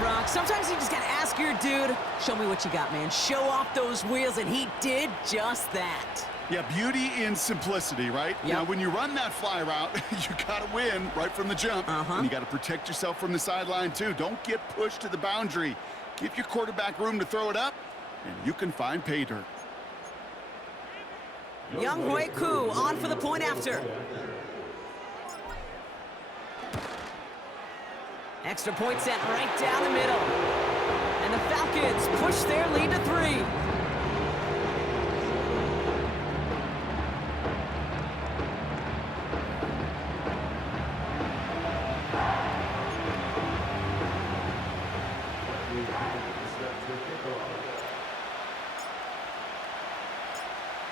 Brock. Sometimes you just gotta ask your dude, show me what you got, man. Show off those wheels, and he did just that. Yeah, beauty in simplicity, right? Yep. Now, when you run that fly route, you got to win right from the jump. And you got to protect yourself from the sideline, too. Don't get pushed to the boundary. Give your quarterback room to throw it up, and you can find pay dirt. Young Hui Koo on for the point after. Extra point sent right down the middle. And the Falcons push their lead to 3.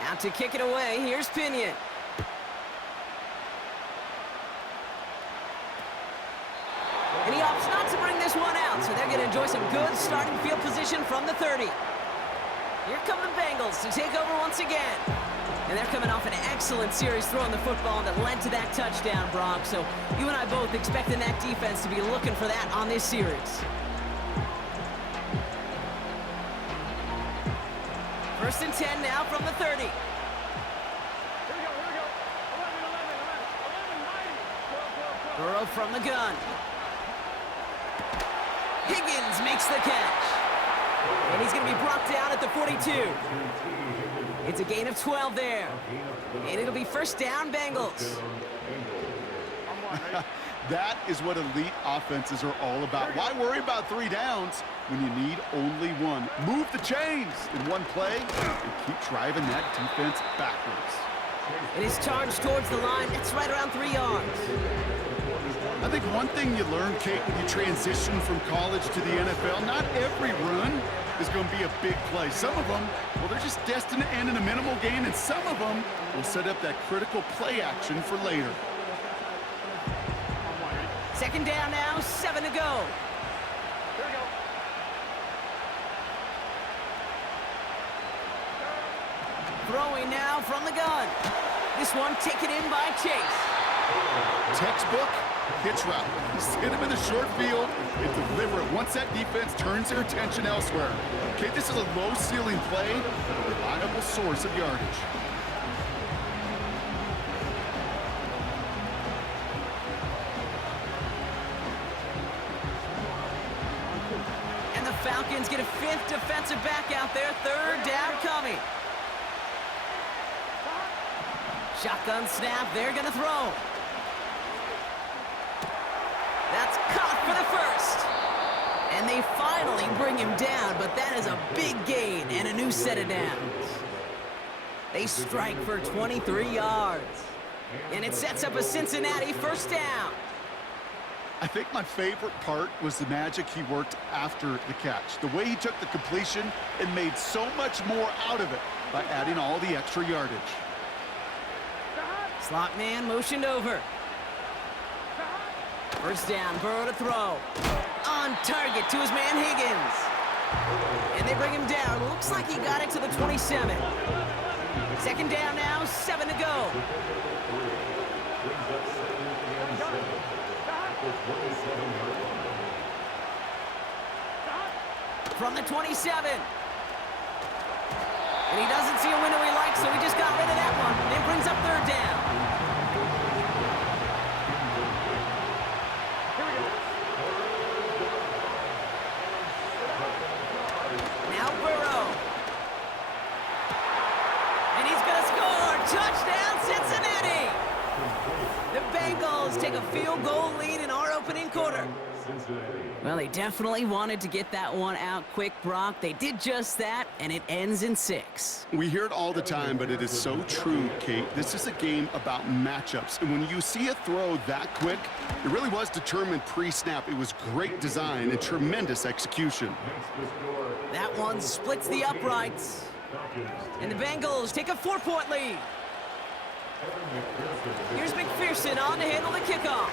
Out to kick it away, here's Pinion. And he opts not to bring this one out, so they're going to enjoy some good starting field position from the 30. Here come the Bengals to take over once again. And they're coming off an excellent series throwing the football that led to that touchdown, Brock. So you and I both expecting that defense to be looking for that on this series. First and 10 now from the 30. Here we go. 11, 90. Burrow from the gun. Higgins makes the catch. And he's going to be brought down at the 42. It's a gain of 12 there. And it'll be first down, Bengals. That is what elite offenses are all about. Why worry about 3 downs when you need only 1? Move the chains in one play and keep driving that defense backwards. It is charged towards the line. It's right around 3 yards. I think one thing you learn, Kate, when you transition from college to the NFL, not every run is going to be a big play. Some of them, well, they're just destined to end in a minimal gain, and some of them will set up that critical play action for later. Second down now, 7 to go. Here we go. Throwing now from the gun. This one taken in by Chase. Textbook hitch route. Just hit him in the short field and deliver it once that defense turns their attention elsewhere. Okay, this is a low-ceiling play, a reliable source of yardage. And the Falcons get a 5th defensive back out there. Third down coming. Shotgun snap. They're going to throw. That's caught for the first. And they finally bring him down, but that is a big gain and a new set of downs. They strike for 23 yards. And it sets up a Cincinnati first down. I think my favorite part was the magic he worked after the catch. The way he took the completion and made so much more out of it by adding all the extra yardage. Slot man motioned over. First down, Burrow to throw. On target to his man Higgins. And they bring him down. Looks like he got it to the 27. Second down now, 7 to go. From the 27. And he doesn't see a window he likes, so he just got rid of that one. It brings up third down. Now Burrow. And he's going to score. Touchdown, Cincinnati. The Bengals take a field goal lead in our opening quarter. Well, they definitely wanted to get that one out quick, Brock. They did just that, and it ends in 6. We hear it all the time, but it is so true, Kate. This is a game about matchups. And when you see a throw that quick, it really was determined pre-snap. It was great design and tremendous execution. That one splits the uprights. And the Bengals take a 4-point lead. Here's McPherson on to handle the kickoff.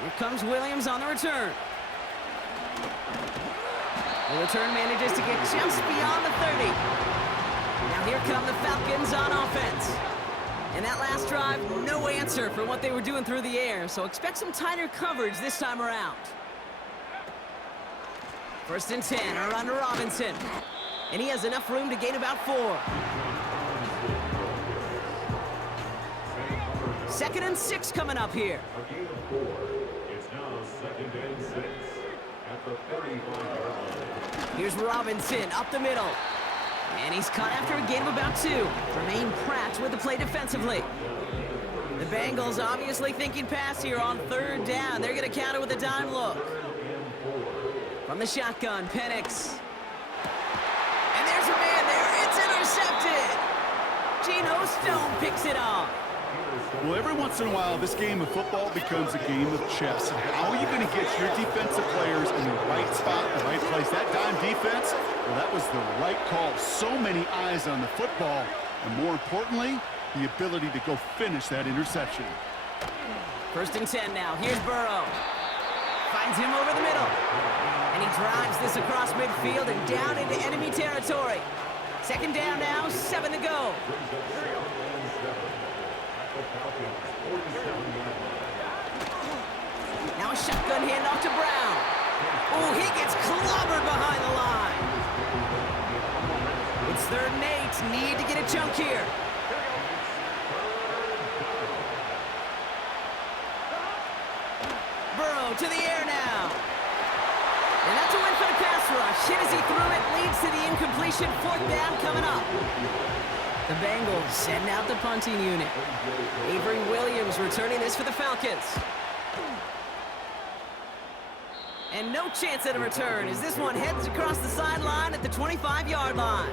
Here comes Williams on the return. The return manages to get just beyond the 30. Now here come the Falcons on offense. And that last drive, no answer for what they were doing through the air, so expect some tighter coverage this time around. 1st and 10, around to Robinson. And he has enough room to gain about 4. 2nd and 6 coming up here. A gain of 4. It's now 2nd and 6 at the 35-yard line. Here's Robinson up the middle. And he's caught after a gain of about 2. Jermaine Pratt with the play defensively. The Bengals obviously thinking pass here on 3rd down. They're going to counter with a dime look. From the shotgun, Penix. And there's a man there. It's intercepted. Geno Stone picks it off. Well, every once in a while, this game of football becomes a game of chess. How are you going to get your defensive players in the right spot, the right place? That dime defense, well, that was the right call. So many eyes on the football, and more importantly, the ability to go finish that interception. 1st and 10 now. Here's Burrow. Finds him over the middle. And he drives this across midfield and down into enemy territory. 2nd down now, 7 to go. Now a shotgun handoff to Brown. Oh, he gets clobbered behind the line. It's 3rd and 8. Need to get a chunk here. Burrow to the air now. And that's a win for the pass rush. Hit as he threw it, leads to the incompletion. 4th down coming up. The Bengals sending out the punting unit. Avery Williams returning this for the Falcons. And no chance at a return as this one heads across the sideline at the 25-yard line.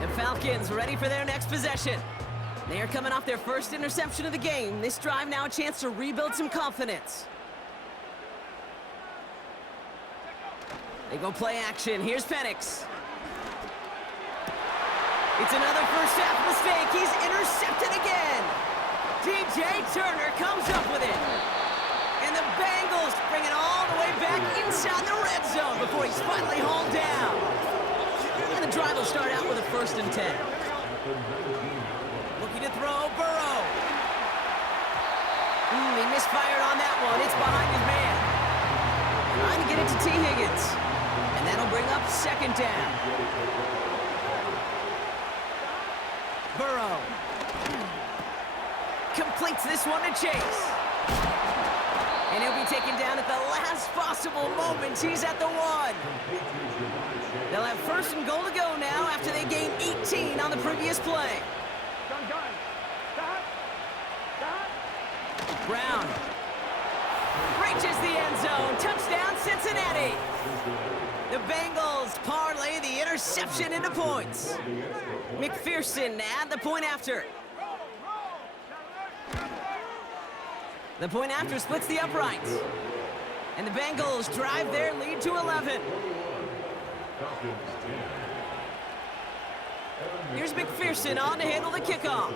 The Falcons ready for their next possession. They are coming off their first interception of the game. This drive now a chance to rebuild some confidence. They go play action. Here's Penix. It's another first half mistake. He's intercepted again. DJ Turner comes up with it. And the Bengals bring it all the way back inside the red zone before he's finally hauled down. And the drive will start out with a 1st and 10. Looking to throw, Burrow. He misfired on that one. It's behind his man. Trying to get it to T. Higgins. And that'll bring up 2nd down. Burrow completes this one to Chase. And he'll be taken down at the last possible moment. He's at the 1. They'll have 1st and goal to go now after they gained 18 on the previous play. Brown reaches the end zone. Touchdown, Cincinnati. The Bengals parlay the interception into points. McPherson at the point after. The point after splits the uprights. And the Bengals drive their lead to 11. Here's McPherson on to handle the kickoff.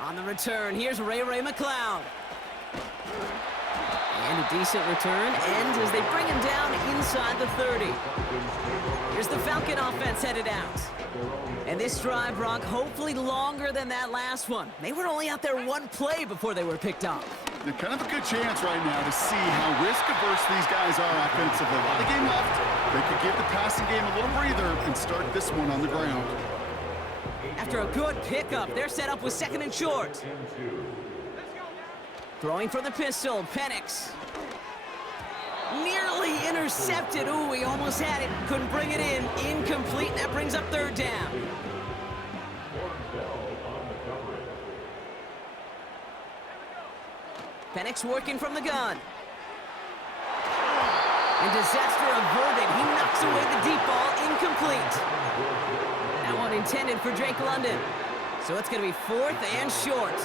On the return, here's Ray McLeod. And a decent return ends as they bring him down inside the 30. Here's the Falcon offense headed out. And this drive, Brock, hopefully longer than that last one. They were only out there 1 play before they were picked off. They're kind of a good chance right now to see how risk-averse these guys are offensively. A lot of game left. They could give the passing game a little breather and start this one on the ground. After a good pickup, they're set up with 2nd and short. Throwing from the pistol, Penix. Nearly intercepted. Ooh, he almost had it. Couldn't bring it in. Incomplete. That brings up 3rd down. Penix working from the gun. And disaster averted. He knocks away the deep ball. Incomplete. That one intended for Drake London. So it's going to be 4th and short.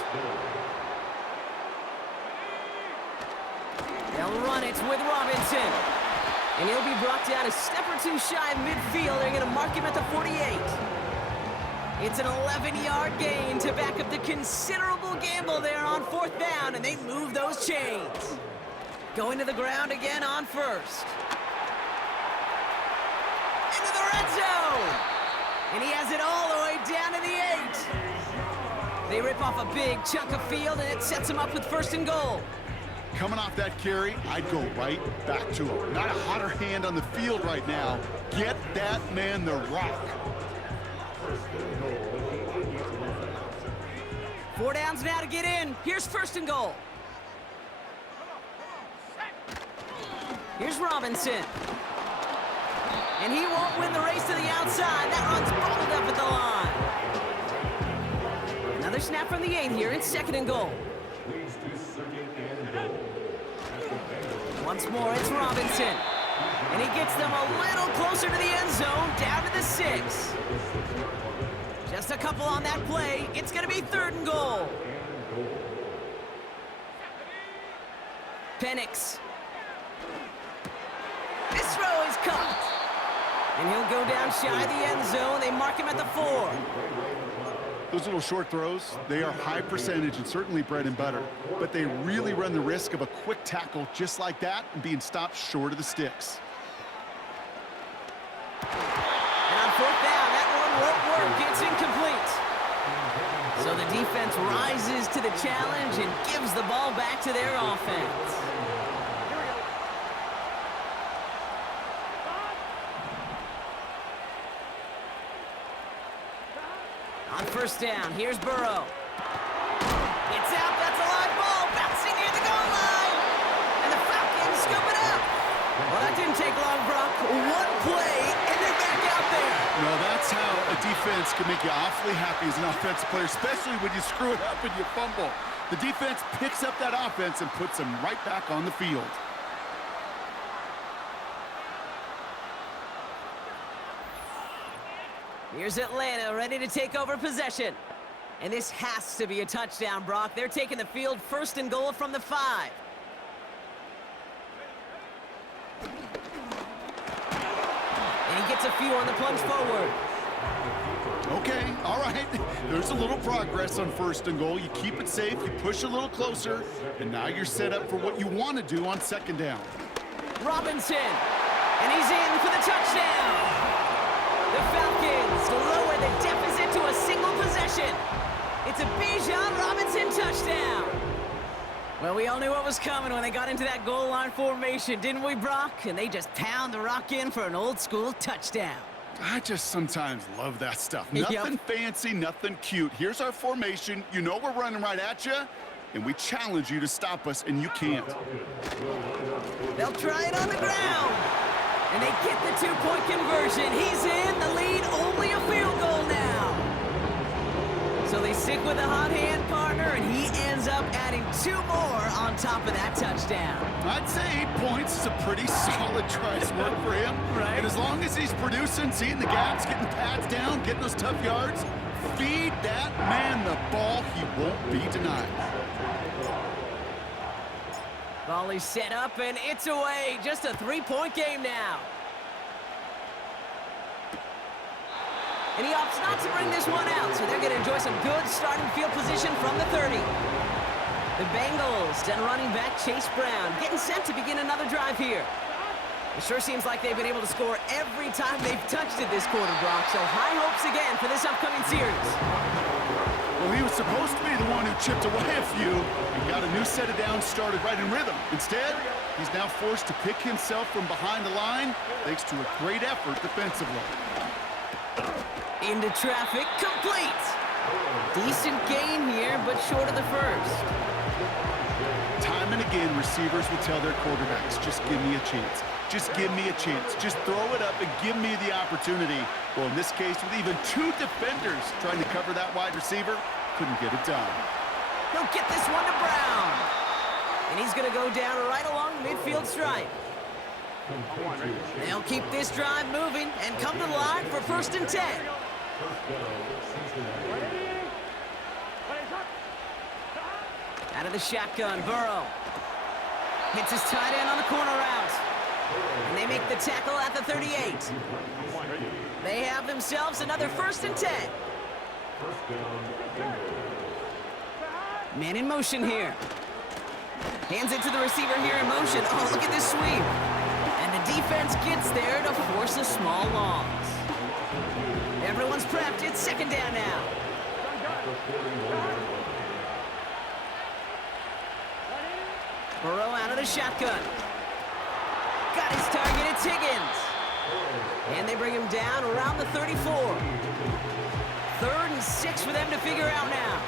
They'll run it with Robinson. And he'll be brought down a step or 2 shy of midfield. They're going to mark him at the 48. It's an 11-yard gain to back up the considerable gamble there on 4th down, and they move those chains. Going to the ground again on 1st. Into the red zone. And he has it all the way down to the 8. They rip off a big chunk of field, and it sets him up with 1st and goal. Coming off that carry, I'd go right back to him. Not a hotter hand on the field right now. Get that man the rock. 4 downs now to get in. Here's 1st and goal. Here's Robinson. And he won't win the race to the outside. That run's bobbled up at the line. Another snap from the 8 here. It's 2nd and goal. Once more, it's Robinson. And he gets them a little closer to the end zone, down to the 6. Just a couple on that play. It's going to be 3rd and goal. Penix. This throw is caught. And he'll go down shy of the end zone. They mark him at the 4. Those little short throws, they are high percentage and certainly bread and butter, but they really run the risk of a quick tackle just like that and being stopped short of the sticks. And on 4th down, that one won't work. It's incomplete. So the defense rises to the challenge and gives the ball back to their offense. On 1st down, here's Burrow. It's out, that's a live ball, bouncing near the goal line. And the Falcons scoop it up. Well, that didn't take long, Brock. One play, and they're back out there. No, that's how a defense can make you awfully happy as an offensive player, especially when you screw it up and you fumble. The defense picks up that offense and puts them right back on the field. Here's Atlanta ready to take over possession. And this has to be a touchdown, Brock. They're taking the field 1st and goal from the 5. And he gets a few on the plunge forward. Okay, all right. There's a little progress on 1st and goal. You keep it safe, you push a little closer, and now you're set up for what you want to do on 2nd down. Robinson, and he's in for the touchdown. The Falcons lower the deficit to a single possession. It's a Bijan Robinson touchdown. Well, we all knew what was coming when they got into that goal line formation, didn't we, Brock? And they just pound the rock in for an old-school touchdown. I just sometimes love that stuff. Yep. Nothing fancy, nothing cute. Here's our formation. You know we're running right at you, and we challenge you to stop us, and you can't. They'll try it on the ground. And they get the 2-point conversion. He's in. The lead, only a field goal now. So they stick with the hot hand partner, and he ends up adding 2 more on top of that touchdown. I'd say 8 points is a pretty solid try's work for him. Right. And as long as he's producing, seeing the gaps, getting pads down, getting those tough yards, feed that man the ball. He won't be denied. Volley set up, and it's away. Just a 3-point game now. And he opts not to bring this one out, so they're going to enjoy some good starting field position from the 30. The Bengals and running back Chase Brown getting set to begin another drive here. It sure seems like they've been able to score every time they've touched it this quarter, Brock, so high hopes again for this upcoming series. Well, he was supposed to be the one who chipped away a few and got a new set of downs started right in rhythm. Instead, he's now forced to pick himself from behind the line thanks to a great effort defensively. Into traffic, complete. Decent gain here, but short of the first. Time and again, receivers will tell their quarterbacks, just give me a chance. Just give me a chance. Just throw it up and give me the opportunity. Well, in this case, with even 2 defenders trying to cover that wide receiver, couldn't get it done. He'll get this one to Brown. And he's going to go down right along the midfield stripe. They'll keep this drive moving and come to the line for 1st and 10. Out of the shotgun, Burrow. Hits his tight end on the corner route. And they make the tackle at the 38. They have themselves another 1st and 10. Man in motion here. Hands it to the receiver here in motion. Oh, look at this sweep. And the defense gets there to force a small loss. Everyone's prepped. It's second down now. Burrow out of the shotgun. Got his target. It's Higgins. And they bring him down around the 34. 3rd and 6 for them to figure out now.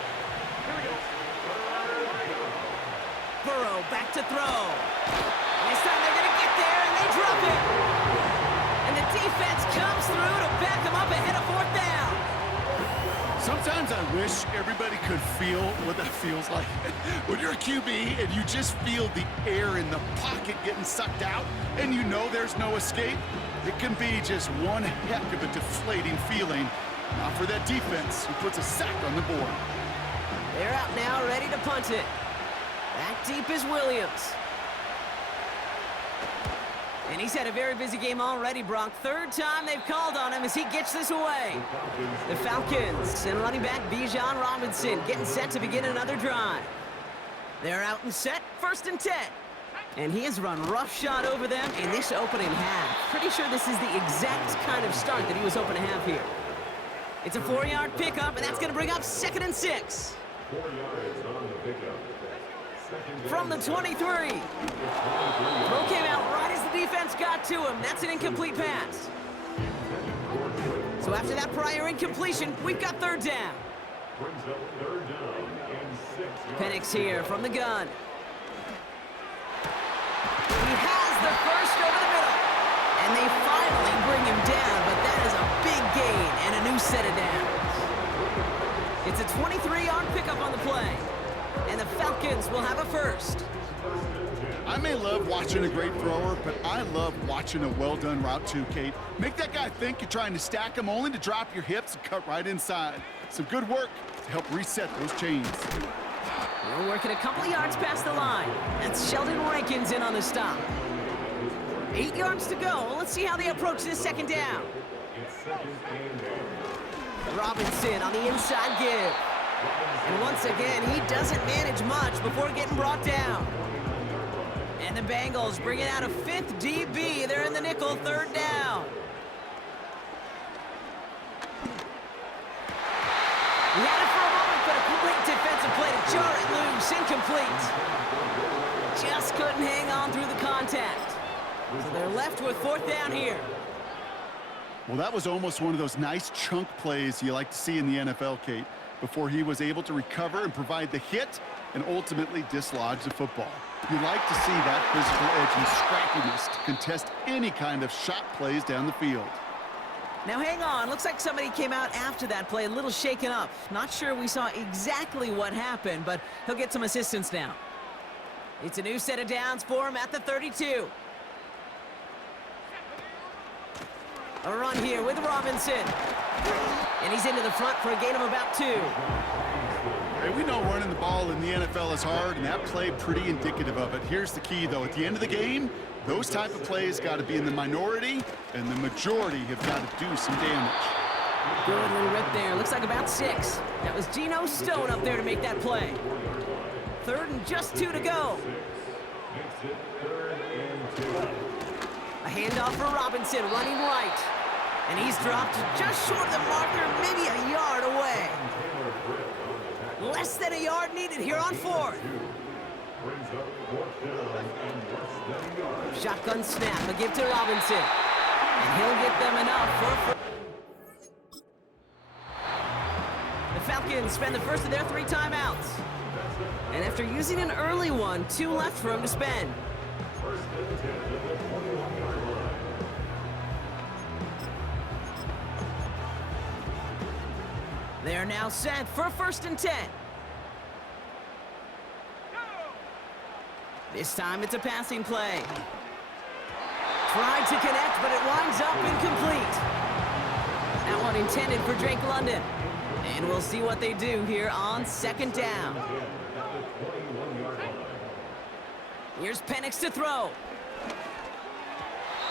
Burrow back to throw. And this time they're going to get there, and they drop it. And the defense comes through to back them up ahead of 4th down. Sometimes I wish everybody could feel what that feels like. When you're a QB and you just feel the air in the pocket getting sucked out and you know there's no escape, it can be just one heck of a deflating feeling. Not for that defense who puts a sack on the board. They're out now, ready to punt it. Back deep is Williams. And he's had a very busy game already, Brock. 3rd time they've called on him as he gets this away. The Falcons and running back Bijan Robinson getting set to begin another drive. They're out and set, 1st and 10. And he has run roughshod over them in this opening half. Pretty sure this is the exact kind of start that he was hoping to have here. It's a 4-yard pickup, and that's going to bring up 2nd and 6. 4 yards on the pickup. From the 23. Throw came out right as the defense got to him. That's an incomplete pass. So after that prior incompletion, we've got 3rd down. Brings up 3rd down and 6 yards. Penix here from the gun. He has the first over the middle. And they finally bring him down, but that is a big gain and a new set of downs. It's a 23-yard pickup on the play. And the Falcons will have a 1st. I may love watching a great thrower, but I love watching a well-done route too, Kate. Make that guy think you're trying to stack him only to drop your hips and cut right inside. Some good work to help reset those chains. We're working a couple of yards past the line. That's Sheldon Rankins in on the stop. 8 yards to go. Let's see how they approach this 2nd down. It's 2nd and 8. Robinson on the inside give. And once again, he doesn't manage much before getting brought down. And the Bengals bring it out a 5th DB. They're in the nickel, 3rd down. He had it for a moment, but a great defensive play to jar it loose. Incomplete. Just couldn't hang on through the contact. So they're left with 4th down here. Well, that was almost one of those nice chunk plays you like to see in the NFL, Kate, before he was able to recover and provide the hit and ultimately dislodge the football. You like to see that physical edge and scrappiness to contest any kind of shot plays down the field. Now hang on, looks like somebody came out after that play a little shaken up. Not sure we saw exactly what happened, but he'll get some assistance now. It's a new set of downs for him at the 32. A run here with Robinson. And he's into the front for a gain of about 2. Hey, we know running the ball in the NFL is hard, and that play pretty indicative of it. Here's the key, though. At the end of the game, those type of plays got to be in the minority, and the majority have got to do some damage. Good little rip there. Looks like about 6. That was Geno Stone up there to make that play. 3rd and just 2 to go. Makes it 3rd and 2. A handoff for Robinson, running right. And he's dropped just short of the marker, maybe a yard away. Less than a yard needed here on 4th. Brings up 4th down and less than a yard. Shotgun snap, a give to Robinson. And he'll get them enough for... The Falcons spend the first of their 3 timeouts. And after using an early one, 2 left for him to spend. 1st and 10 at the 21-yard line. They are now set for 1st and 10. This time it's a passing play. Tried to connect, but it winds up incomplete. That one intended for Drake London. And we'll see what they do here on 2nd down. Here's Penix to throw.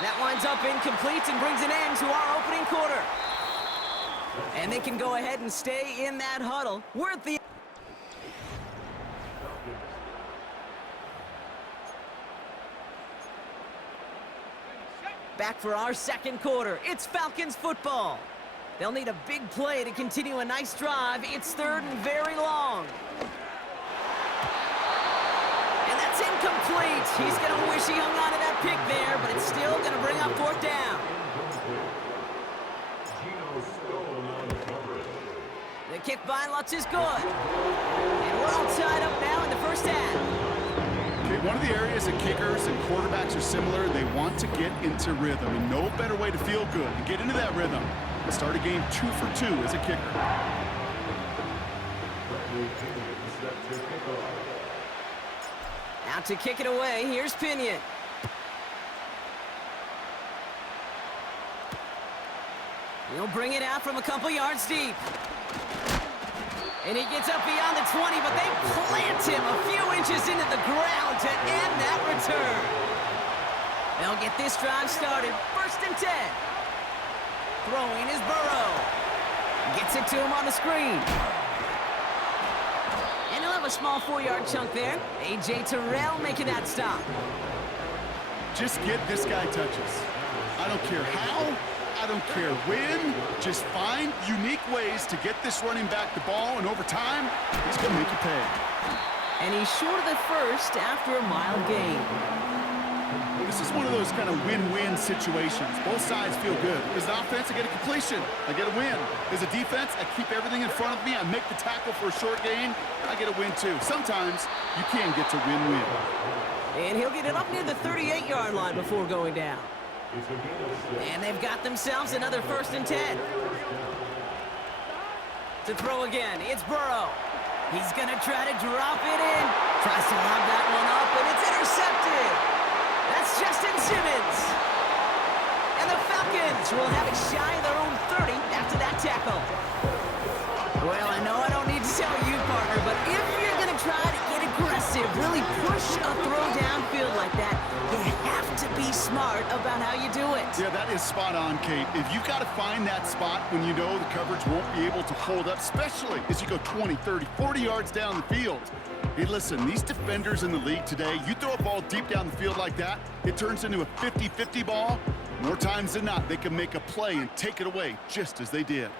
That winds up incomplete and brings an end to our opening quarter. And they can go ahead and stay in that huddle. We're at the... Back for our 2nd quarter. It's Falcons football. They'll need a big play to continue a nice drive. It's third and very long. And that's incomplete. He's going to wish he hung on to that pick there, but it's still going to bring up fourth down. The kick by Lutz is good. And we're all tied up now in the first half. Okay, one of the areas that kickers and quarterbacks are similar, they want to get into rhythm, and no better way to feel good and get into that rhythm. Start a game 2 for 2 as a kicker. Out to kick it away, here's Pinion. He'll bring it out from a couple yards deep. And he gets up beyond the 20, but they plant him a few inches into the ground to end that return. They'll get this drive started. First and 10. Throwing is Burrow. Gets it to him on the screen. And he'll have a small 4-yard chunk there. A.J. Terrell making that stop. Just get this guy touches. I don't care how. I don't care when. Just find unique ways to get this running back the ball, and over time, he's going to make you pay. And he's short of the first after a mild gain. This is one of those kind of win-win situations. Both sides feel good. As an offense, I get a completion. I get a win. As a defense, I keep everything in front of me. I make the tackle for a short gain. I get a win, too. Sometimes, you can get to win-win. And he'll get it up near the 38-yard line before going down. And they've got themselves another first and 10. To throw again, it's Burrow. He's going to try to drop it in. Tries to lob that one up, and it's intercepted. That's Justin Simmons. And the Falcons will have it shy of their own 30 after that tackle. Well, I know I don't need to tell you, partner, but if you're going to try to get aggressive, really push a throw downfield like that, you have to be smart about how you do it. Yeah, that is spot on, Kate. If you've got to find that spot when you know the coverage won't be able to hold up, especially as you go 20, 30, 40 yards down the field. Hey, listen, these defenders in the league today, you throw a ball deep down the field like that, it turns into a 50-50 ball. More times than not, they can make a play and take it away just as they did.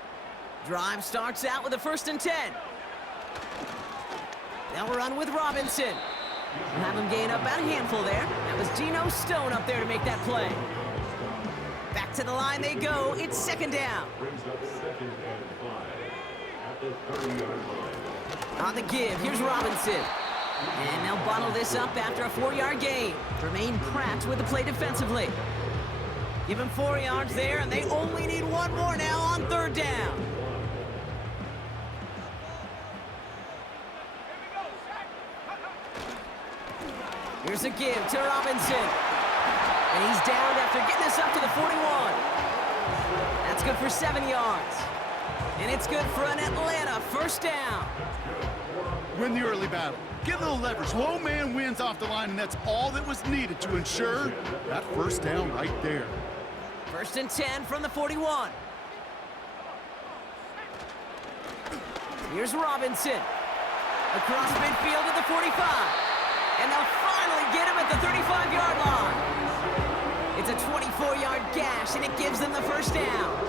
Drive starts out with a first and 10. Now we're on with Robinson. We'll have him gain up about a handful there. That was Geno Stone up there to make that play. Back to the line they go. It's second down. Brings up second and 5 at the 30-yard line. On the give, here's Robinson. And they'll bottle this up after a 4-yard gain. Jermaine Pratt with the play defensively. Give him 4 yards there, and they only need one more now on third down. Here's a give to Robinson. And he's down after getting us up to the 41. That's good for 7 yards. And it's good for an Atlanta first down. Win the early battle. Get a little leverage. Low man wins off the line, and that's all that was needed to ensure that first down right there. First and 10 from the 41. Here's Robinson. Across midfield to the 45. And they'll finally get him at the 35-yard line. It's a 24-yard gash, and it gives them the first down.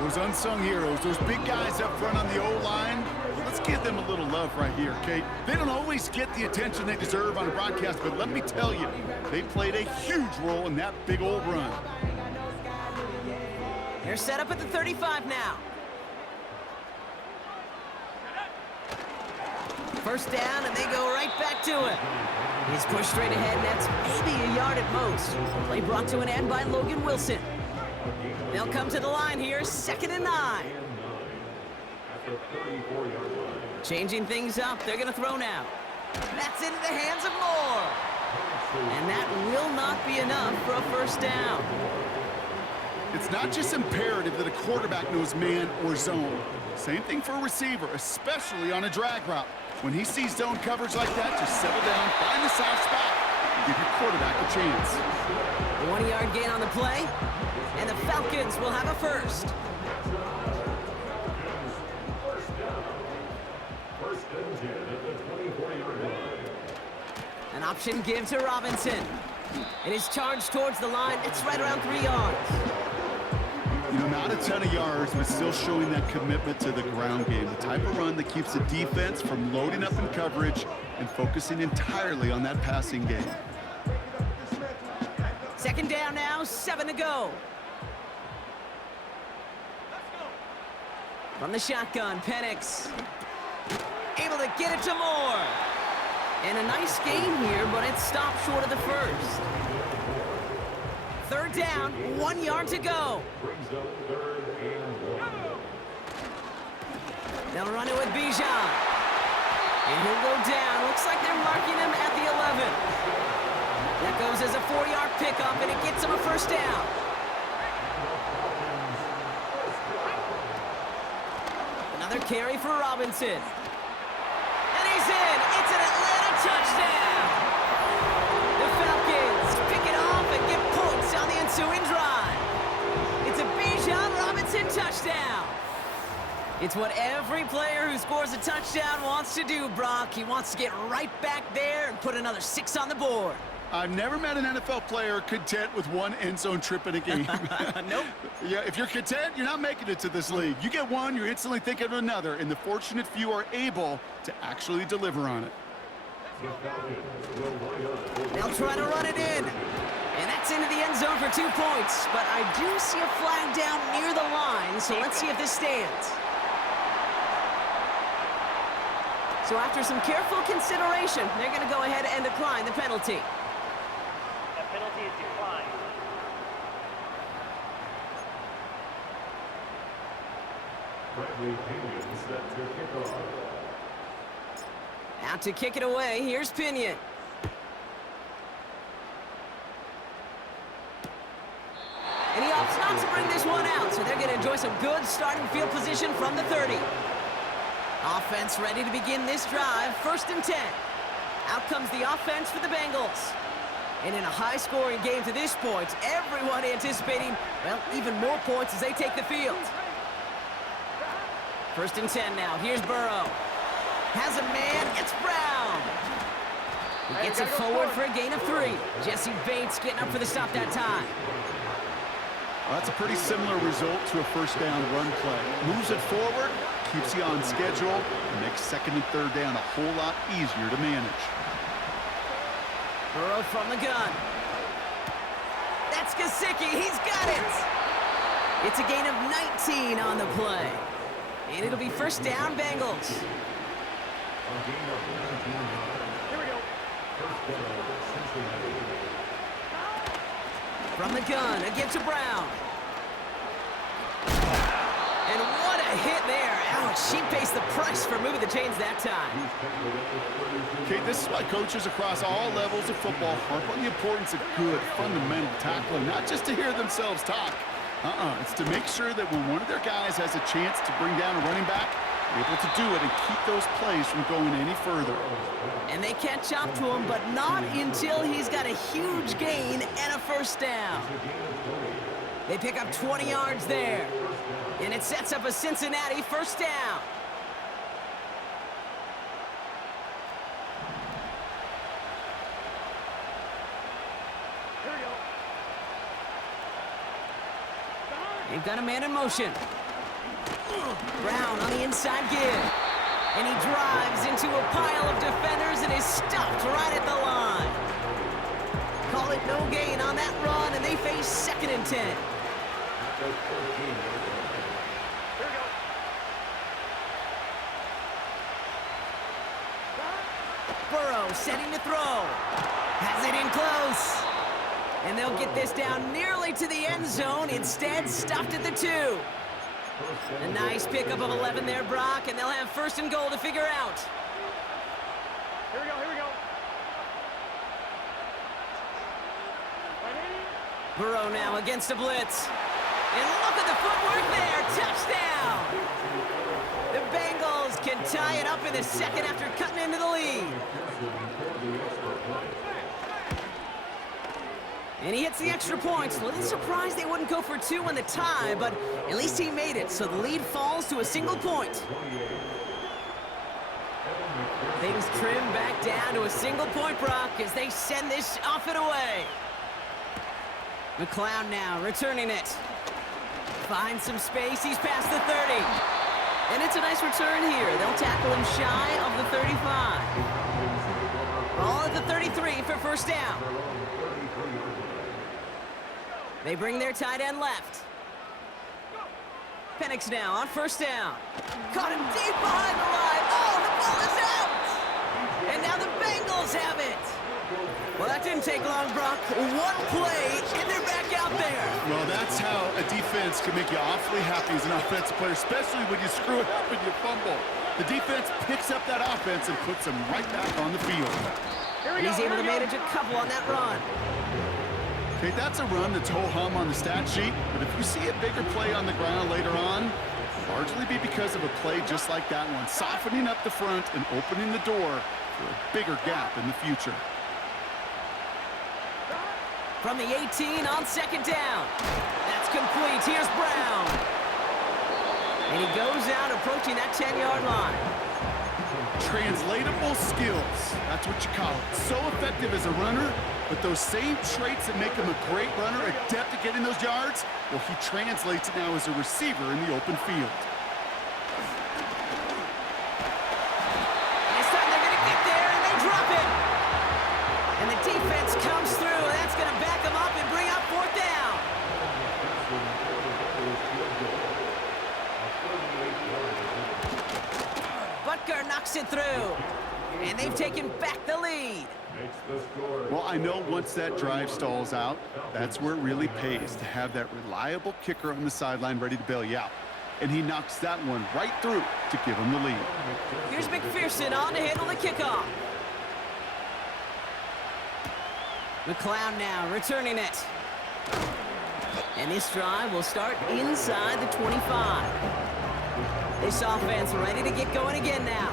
Those unsung heroes, those big guys up front on the O-line, well, let's give them a little love right here, Kate. They don't always get the attention they deserve on a broadcast, but let me tell you, they played a huge role in that big old run. They're set up at the 35 now. First down, and they go right back to it. He's pushed straight ahead, and that's maybe a yard at most. Play brought to an end by Logan Wilson. They'll come to the line here, second and 9. Changing things up, they're going to throw now. That's into the hands of Moore. And that will not be enough for a first down. It's not just imperative that a quarterback knows man or zone. Same thing for a receiver, especially on a drag route. When he sees zone coverage like that, just settle down, find the soft spot, and give your quarterback a chance. 1-yard gain on the play, and the Falcons will have a first. First and 10 at the 24-yard line. An option give to Robinson. And his charge towards the line, it's right around 3 yards. You know, not a ton of yards, but still showing that commitment to the ground game. The type of run that keeps the defense from loading up in coverage and focusing entirely on that passing game. Second down now, 7 to go. From the shotgun, Penix. Able to get it to Moore. And a nice gain here, but it stopped short of the first. Third down, 1 yard to go. They'll run it with Bijan. And he'll go down. Looks like they're marking him at the 11. That goes as a 4-yard pickup, and it gets him a first down. Another carry for Robinson. And he's in. It's an Atlanta touchdown. The Falcons pick it off and get points on the ensuing drive. It's a Bijan Robinson touchdown. It's what every player who scores a touchdown wants to do, Brock. He wants to get right back there and put another 6 on the board. I've never met an NFL player content with one end zone trip in a game. Nope. Yeah, if you're content, you're not making it to this league. You get one, you're instantly thinking of another, and the fortunate few are able to actually deliver on it. They'll try to run it in. And that's into the end zone for 2 points. But I do see a flag down near the line, so let's see if this stands. So after some careful consideration, they're going to go ahead and decline the penalty. That penalty is declined. Bradley Pinion set to kick off. Out to kick it away, here's Pinion. And he opts not to bring this one out, so they're going to enjoy some good starting field position from the 30. Offense ready to begin this drive, 1st and 10. Out comes the offense for the Bengals. And in a high-scoring game to this point, everyone anticipating, well, even more points as they take the field. 1st and 10 now. Here's Burrow. Has a man. It's Brown. He gets it forward for a gain of 3. Jesse Bates getting up for the stop that time. Well, that's a pretty similar result to a first down run play. Moves it forward, keeps you on schedule, and makes 2nd and 3rd down a whole lot easier to manage. Burrow from the gun. That's Gesicki. He's got it. It's a gain of 19 on the play. And it'll be 1st down, Bengals. Here we go. From the gun, a give to Brown. And what a hit there. Ouch, she pays the price for moving the chains that time. Okay, this is why coaches across all levels of football harp on the importance of good, fundamental tackling, not just to hear themselves talk. It's to make sure that when one of their guys has a chance to bring down a running back, they're able to do it and keep those plays from going any further. And they catch up to him, but not until he's got a huge gain and a 1st down. They pick up 20 yards there. And it sets up a Cincinnati 1st down. Here we go. They've got a man in motion. Brown on the inside give. And he drives into a pile of defenders and is stopped right at the line. Call it no gain on that run, and they face 2nd and 10. Here we go. Burrow setting to throw. Has it in close. And they'll get this down nearly to the end zone. Instead, stopped at the 2. A nice pickup of 11 there, Brock, and they'll have 1st and goal to figure out. Here we go. Here we go. Burrow now against a blitz. And look at the footwork there. Touchdown! The Bengals can tie it up in the 2nd after cutting into the lead. And he hits the extra points. A little surprised they wouldn't go for 2 in the tie, but at least he made it, so the lead falls to a single point. Things trim back down to a single point, Brock, as they send this off and away. McLeod now returning it. Finds some space. He's past the 30. And it's a nice return here. They'll tackle him shy of the 35. Ball at the 33 for first down. They bring their tight end left. Penix now on first down. Caught him deep behind the line. Oh, the ball is out! And now the Bengals have it. Well, that didn't take long, Brock. One play, and they're back out there. Well, that's how a defense can make you awfully happy as an offensive player, especially when you screw it up and you fumble. The defense picks up that offense and puts them right back on the field. He's able to manage a couple on that run. Okay, that's a run that's ho-hum on the stat sheet, but if you see a bigger play on the ground later on, it'll largely be because of a play just like that one, softening up the front and opening the door for a bigger gap in the future. From the 18 on second down. That's complete. Here's Brown. And he goes out approaching that 10-yard line. Translatable skills. That's what you call it. So effective as a runner, but those same traits that make him a great runner, adept at getting those yards, well, he translates it now as a receiver in the open field. This time they're going to get there, and they drop him. And the defense comes through, and that's going to back him up and bring up fourth down. Butker knocks it through, and they've taken back the lead. Well, I know once that drive stalls out, that's where it really pays to have that reliable kicker on the sideline ready to bail you out. And he knocks that one right through to give him the lead. Here's McPherson on to handle the kickoff. McLeod now returning it. And this drive will start inside the 25. This offense ready to get going again now.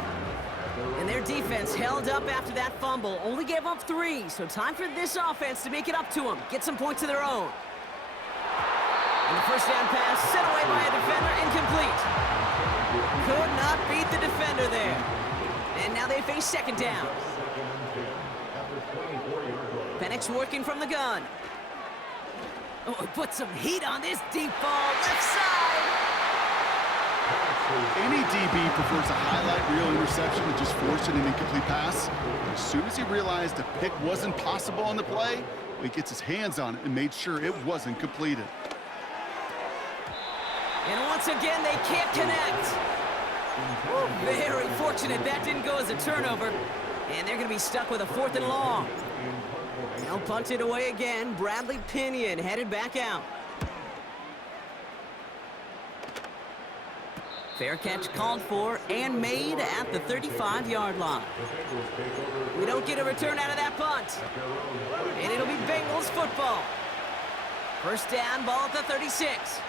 And their defense held up after that fumble. Only gave up 3, so time for this offense to make it up to them. Get some points of their own. And the first down pass sent away by a defender, incomplete. Could not beat the defender there. And now they face second down. Penix working from the gun. Oh, put some heat on this deep ball, left side. Any DB prefers a highlight reel interception to just forcing an incomplete pass. As soon as he realized a pick wasn't possible on the play, well, he gets his hands on it and made sure it wasn't completed. And once again, they can't connect. Very fortunate that didn't go as a turnover. And they're going to be stuck with a 4th and long. They'll punt it away again. Bradley Pinion headed back out. Fair catch called for and made at the 35-yard line. We don't get a return out of that punt. And it'll be Bengals football. First down, ball at the 36.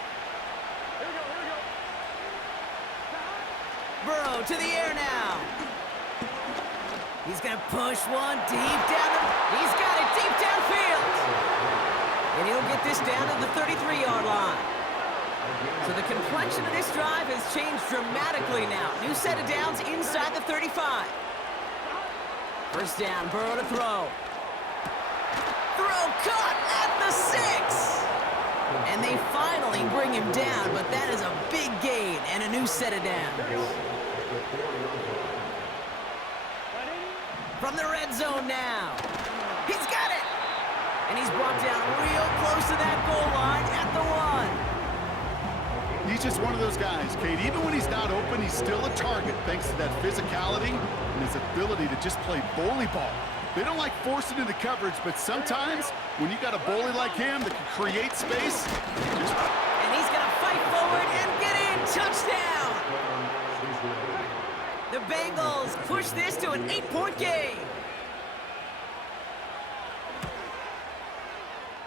Burrow to the air now. He's going to push one deep down. He's got it deep downfield. And he'll get this down to the 33-yard line. So the complexion of this drive has changed dramatically now. New set of downs inside the 35. First down, Burrow to throw. Throw caught at the 6. And they finally bring him down, but that is a big gain and a new set of downs. From the red zone now. He's got it! And he's brought down real close to that goal line at the 1. He's just one of those guys, Kate. Even when he's not open, he's still a target thanks to that physicality and his ability to just play bully ball. They don't like forcing into coverage, but sometimes when you got a bully like him that can create space, and he's going to fight forward and get in. Touchdown! The Bengals push this to an 8-point game.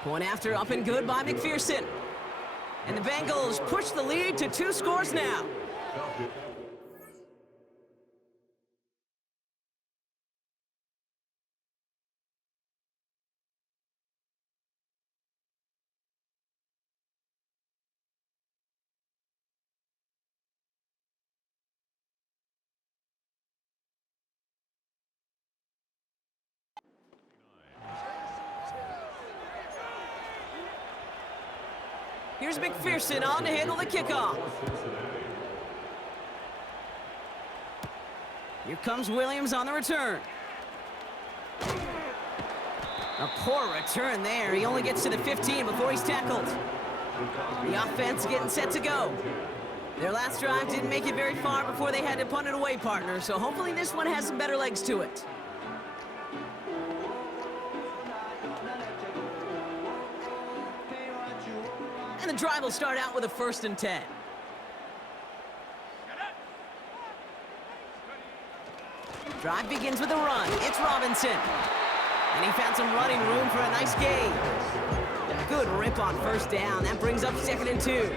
Point after up and good by McPherson. And the Bengals push the lead to 2 scores now. Here's McPherson on to handle the kickoff. Here comes Williams on the return. A poor return there. He only gets to the 15 before he's tackled. The offense getting set to go. Their last drive didn't make it very far before they had to punt it away, partner, so hopefully this one has some better legs to it. And the drive will start out with a 1st and 10. Drive begins with a run. It's Robinson. And he found some running room for a nice gain. Good rip on 1st down. That brings up 2nd and 2.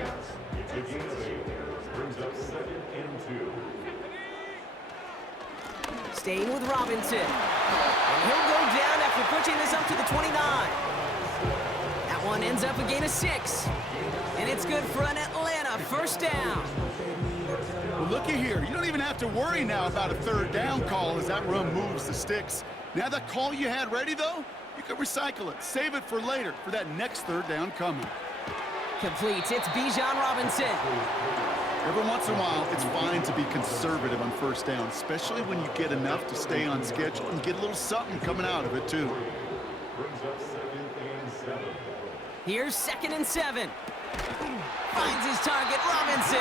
Staying with Robinson. And he'll go down after pushing this up to the 29. That one ends up a gain of 6. And it's good for an Atlanta 1st down. Well, looky here. You don't even have to worry now about a 3rd down call as that run moves the sticks. Now that call you had ready, though, you can recycle it. Save it for later for that next 3rd down coming. Completes. It's Bijan Robinson. Every once in a while, it's fine to be conservative on 1st down, especially when you get enough to stay on schedule and get a little something coming out of it, too. Here's 2nd and 7. Finds his target, Robinson.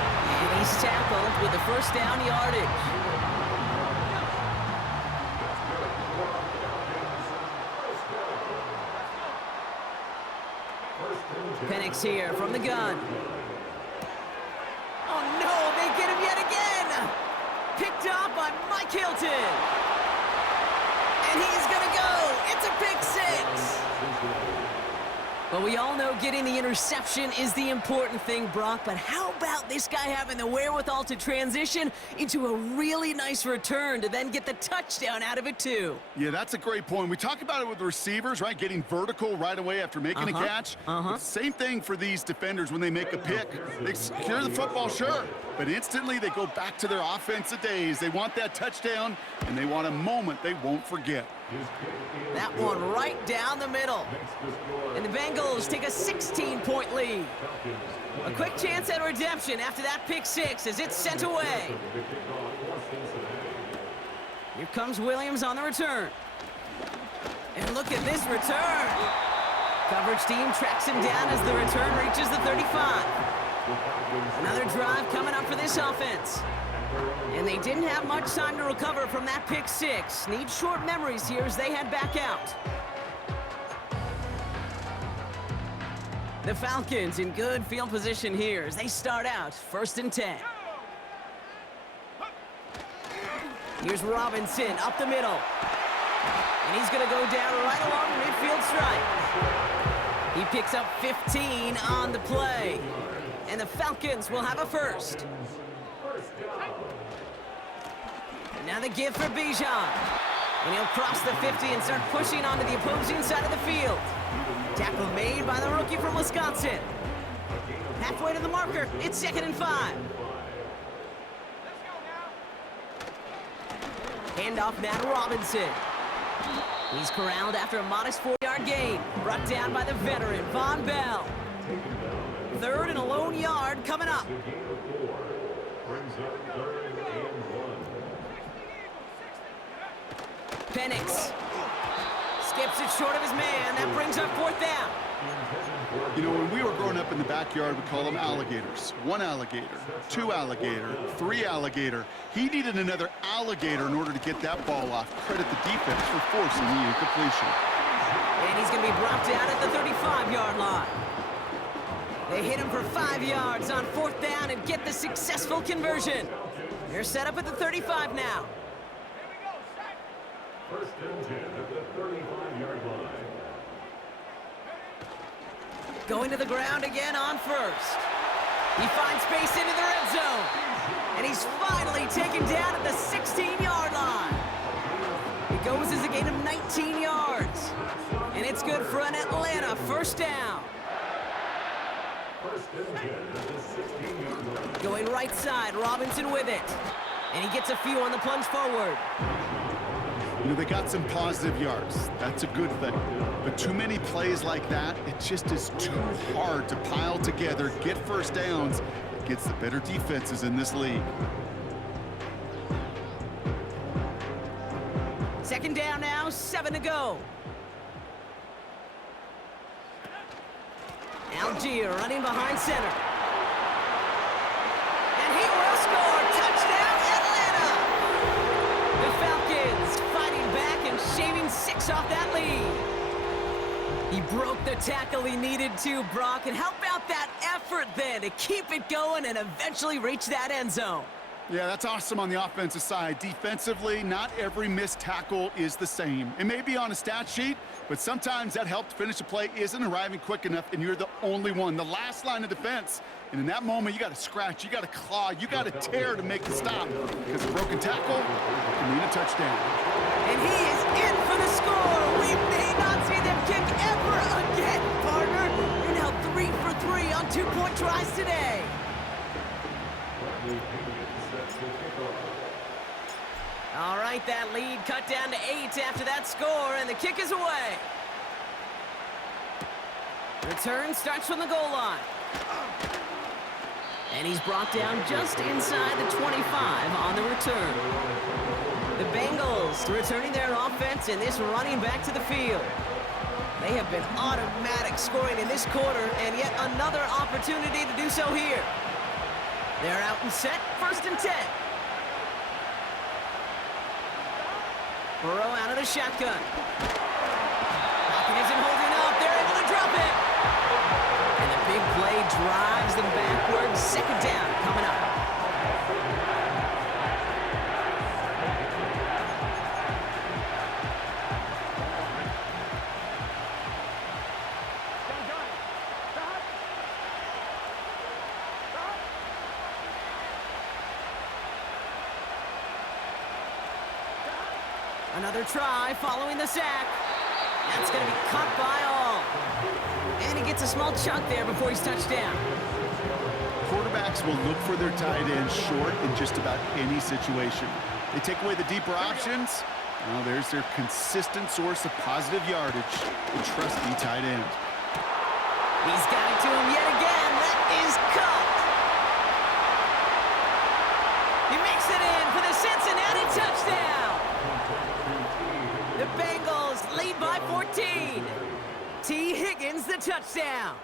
And he's tackled with the 1st down yardage. Penix here from the gun. Oh no, they get him yet again! Picked up by Mike Hilton. And he's gonna go! It's a pick 6! But we all know getting the interception is the important thing, Brock. But how about this guy having the wherewithal to transition into a really nice return to then get the touchdown out of it, too? Yeah, that's a great point. We talk about it with the receivers, right? Getting vertical right away after making a catch. Same thing for these defenders when they make a pick. They secure the football, sure. But instantly they go back to their offensive days. They want that touchdown, and they want a moment they won't forget. That one right down the middle. And the Bengals take a 16-point lead. A quick chance at redemption after that pick 6 as it's sent away. Here comes Williams on the return. And look at this return. Coverage team tracks him down as the return reaches the 35. Another drive coming up for this offense. And they didn't have much time to recover from that pick 6. Need short memories here as they head back out. The Falcons in good field position here as they start out 1st and 10. Here's Robinson up the middle. And he's going to go down right along the midfield stripe. He picks up 15 on the play. And the Falcons will have a 1st. Now the give for Bijan. And he'll cross the 50 and start pushing onto the opposing side of the field. Tackle made by the rookie from Wisconsin. Halfway to the marker, it's 2nd and 5. Handoff now to Robinson. He's corralled after a modest 4-yard gain. Brought down by the veteran, Von Bell. 3rd and a lone yard coming up. Penix skips it short of his man. That brings up 4th down. You know, when we were growing up in the backyard, we call them alligators. 1 alligator, 2 alligator, 3 alligator. He needed another alligator in order to get that ball off. Credit the defense for forcing the incompletion. And he's going to be brought down at the 35-yard line. They hit him for 5 yards on 4th down and get the successful conversion. They're set up at the 35 now. 1st and 10 at the 35-yard line. Going to the ground again on 1st. He finds space into the red zone. And he's finally taken down at the 16-yard line. It goes as a gain of 19 yards. And it's good for an Atlanta 1st down. 1st and 10 at the 16-yard line. Going right side, Robinson with it. And he gets a few on the plunge forward. You know, they got some positive yards. That's a good thing. But too many plays like that, it just is too hard to pile together, get first downs against the better defenses in this league. Second down now, 7 to go. Algier running behind center. And he will score. Touchdown, Atlanta! The Falcons fighting back and shaving 6 off that lead. He broke the tackle he needed to, Brock. And how about that effort then to keep it going and eventually reach that end zone? Yeah, that's awesome on the offensive side. Defensively, not every missed tackle is the same. It may be on a stat sheet, but sometimes that help to finish a play isn't arriving quick enough, and you're the only one, the last line of defense. And in that moment, you got to scratch, you got to claw, you got to tear to make the stop. Because a broken tackle can mean a touchdown. And he is in for the score. We may not see them kick ever again, partner. They're now 3 for 3 on 2-point tries today. All right, that lead cut down to 8 after that score, and the kick is away. Return starts from the goal line. And he's brought down just inside the 25 on the return. The Bengals returning their offense and this running back to the field. They have been automatic scoring in this quarter, and yet another opportunity to do so here. They're out and set, 1st and 10. Burrow out of the shotgun. Falcon isn't holding up. They're able to drop it. And the big play drives them backwards. 2nd down coming up. Another try following the sack. That's going to be caught by all. And he gets a small chunk there before he's touched down. Quarterbacks will look for their tight end short in just about any situation. They take away the deeper options. Well, there's their consistent source of positive yardage, the trusty tight end. He's got it to him yet again. That is caught. He makes it in for the Cincinnati touchdown. The Bengals lead by 14. T. Higgins, the touchdown.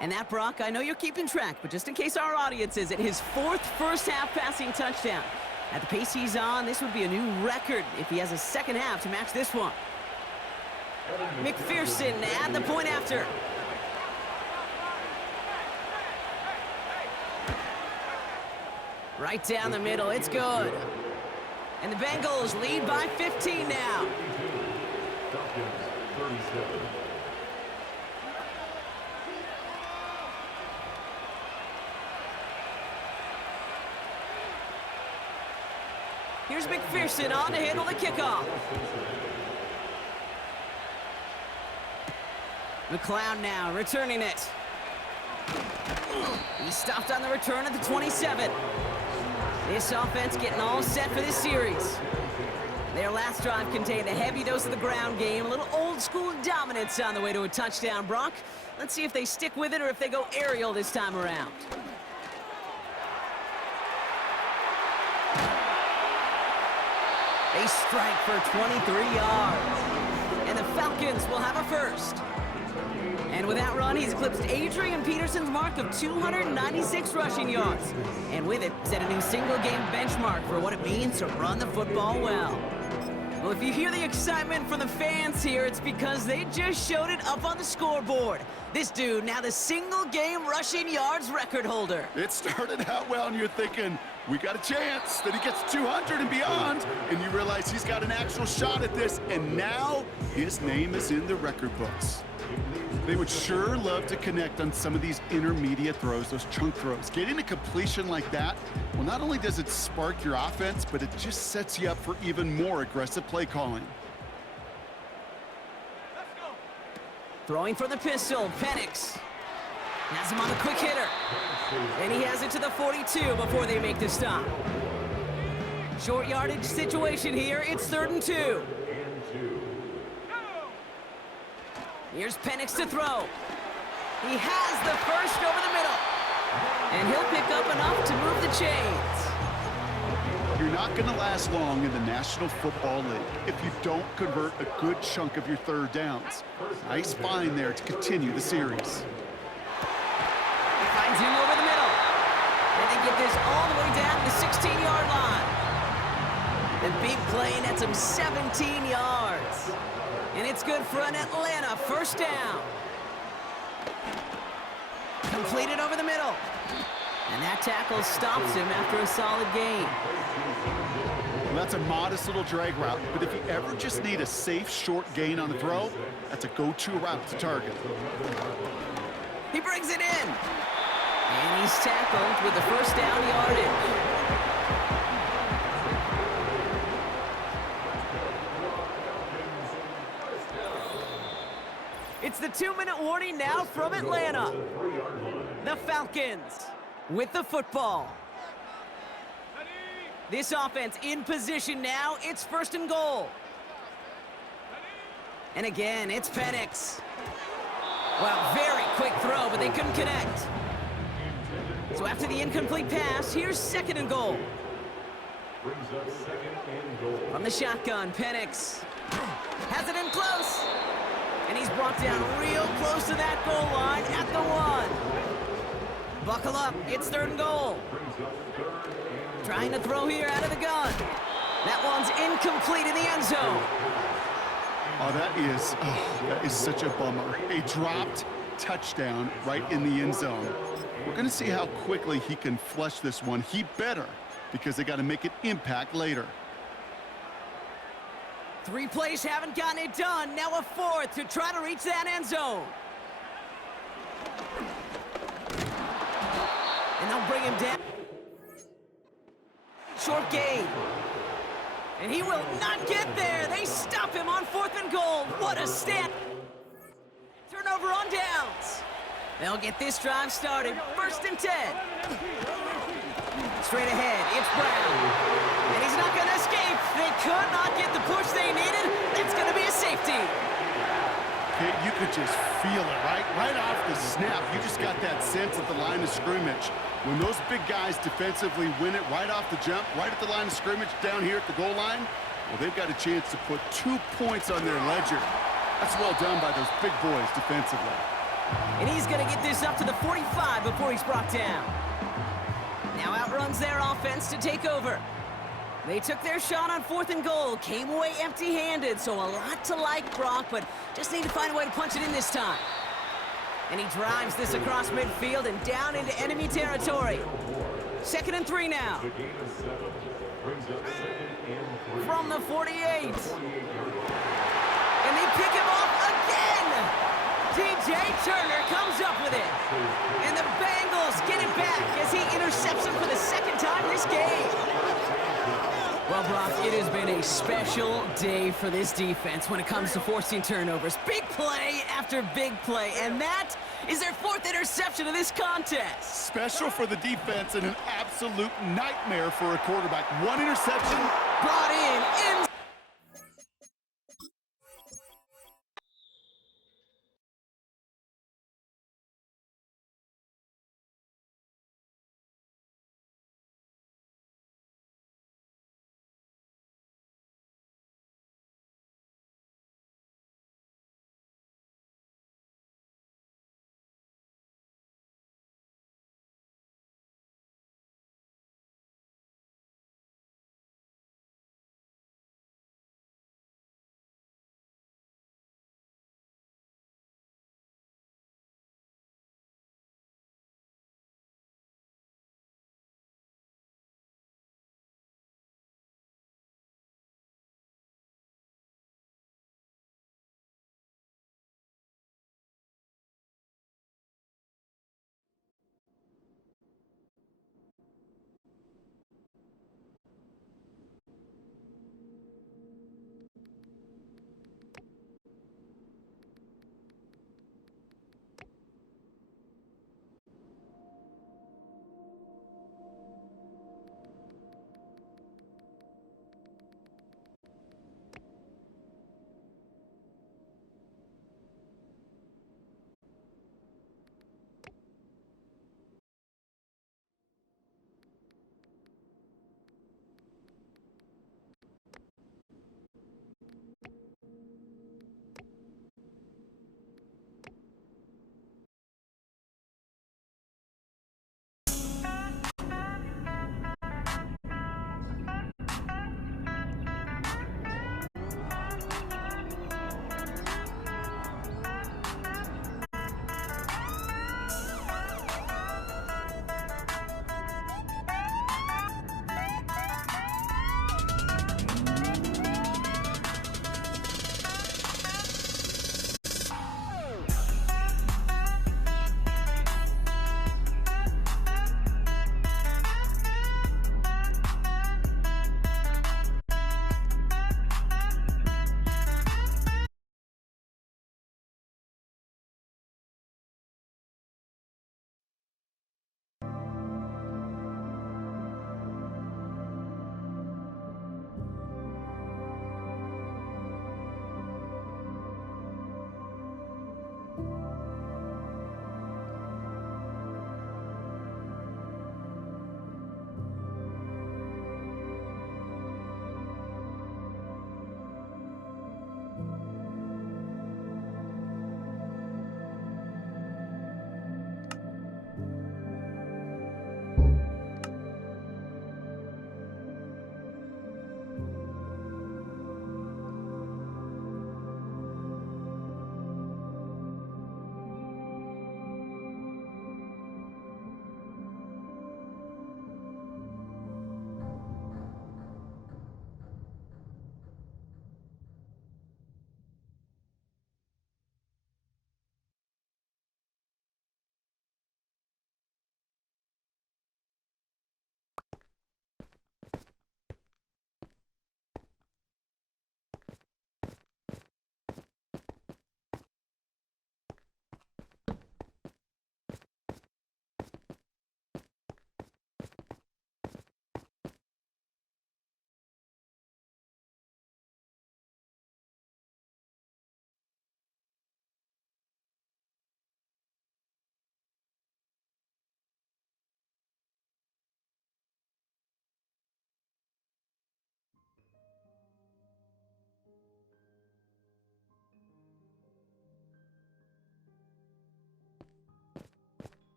And that, Brock, I know you're keeping track, but just in case our audience isn't, his 4th first-half passing touchdown. At the pace he's on, this would be a new record if he has a second half to match this one. McPherson at the point after. Right down the middle, it's good. And the Bengals lead by 15 now. Falcons 37. Here's McPherson on to handle the kickoff. McLeod now returning it. He stopped on the return at the 27. This offense getting all set for this series. Their last drive contained a heavy dose of the ground game, a little old-school dominance on the way to a touchdown, Brock. Let's see if they stick with it or if they go aerial this time around. They strike for 23 yards. And the Falcons will have a first. And with that run, he's eclipsed Adrian Peterson's mark of 296 rushing yards. And with it, set a new single-game benchmark for what it means to run the football well. Well, if you hear the excitement from the fans here, it's because they just showed it up on the scoreboard. This dude, now the single-game rushing yards record holder. It started out well, and you're thinking, we got a chance. Then he gets 200 and beyond, and you realize he's got an actual shot at this, and now his name is in the record books. They would sure love to connect on some of these intermediate throws, those chunk throws. Getting a completion like that, well, not only does it spark your offense, but it just sets you up for even more aggressive play calling. Throwing for the pistol, Penix. Has him on the quick hitter. And he has it to the 42 before they make the stop. Short yardage situation here. It's 3rd and 2. Here's Penix to throw. He has the first over the middle. And he'll pick up enough to move the chains. You're not going to last long in the National Football League if you don't convert a good chunk of your 3rd downs. Nice find there to continue the series. He finds him over the middle. And they get this all the way down to the 16-yard line. The big play nets him 17 yards. And it's good for an Atlanta 1st down. Completed over the middle. And that tackle stops him after a solid gain. Well, that's a modest little drag route, but if you ever just need a safe, short gain on the throw, that's a go-to route to target. He brings it in. And he's tackled with the 1st down yardage. It's the 2-minute warning now from Atlanta. The Falcons with the football. This offense in position now. It's 1st and goal. And again, it's Penix. Well, very quick throw, but they couldn't connect. So after the incomplete pass, here's 2nd and goal. From the shotgun, Penix has it in close. And he's brought down real close to that goal line at the 1. Buckle up, it's 3rd and goal. Trying to throw here out of the gun. That one's incomplete in the end zone. Oh, that is such a bummer. A dropped touchdown right in the end zone. We're going to see how quickly he can flush this one. He better, because they got to make an impact later. 3 plays haven't gotten it done. Now a 4th to try to reach that end zone. And they'll bring him down. Short gain. And he will not get there. They stop him on 4th and goal. What a stand. Turnover on downs. They'll get this drive started. 1st and 10. Straight ahead, it's Brown. And he's not going to escape. They could not get the push they needed. It's going to be a safety. Okay, you could just feel it, right? Right off the snap, you just got that sense at the line of scrimmage. When those big guys defensively win it right off the jump, right at the line of scrimmage down here at the goal line, well, they've got a chance to put 2 points on their ledger. That's well done by those big boys defensively. And he's going to get this up to the 45 before he's brought down. Now outruns their offense to take over. They took their shot on 4th and goal, came away empty-handed, so a lot to like, Brock, but just need to find a way to punch it in this time. And he drives this across midfield and down into enemy territory. 2nd and 3 now. From the 48. And they pick him off again. DJ Turner comes up with it. And the Bengals get it back as he intercepts him for the 2nd time this game. Well, Brock, it has been a special day for this defense when it comes to forcing turnovers. Big play after big play, and that is their 4th interception of this contest. Special for the defense and an absolute nightmare for a quarterback. 1 interception. Brought in.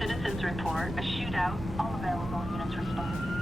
Citizens report a shootout. All available units respond.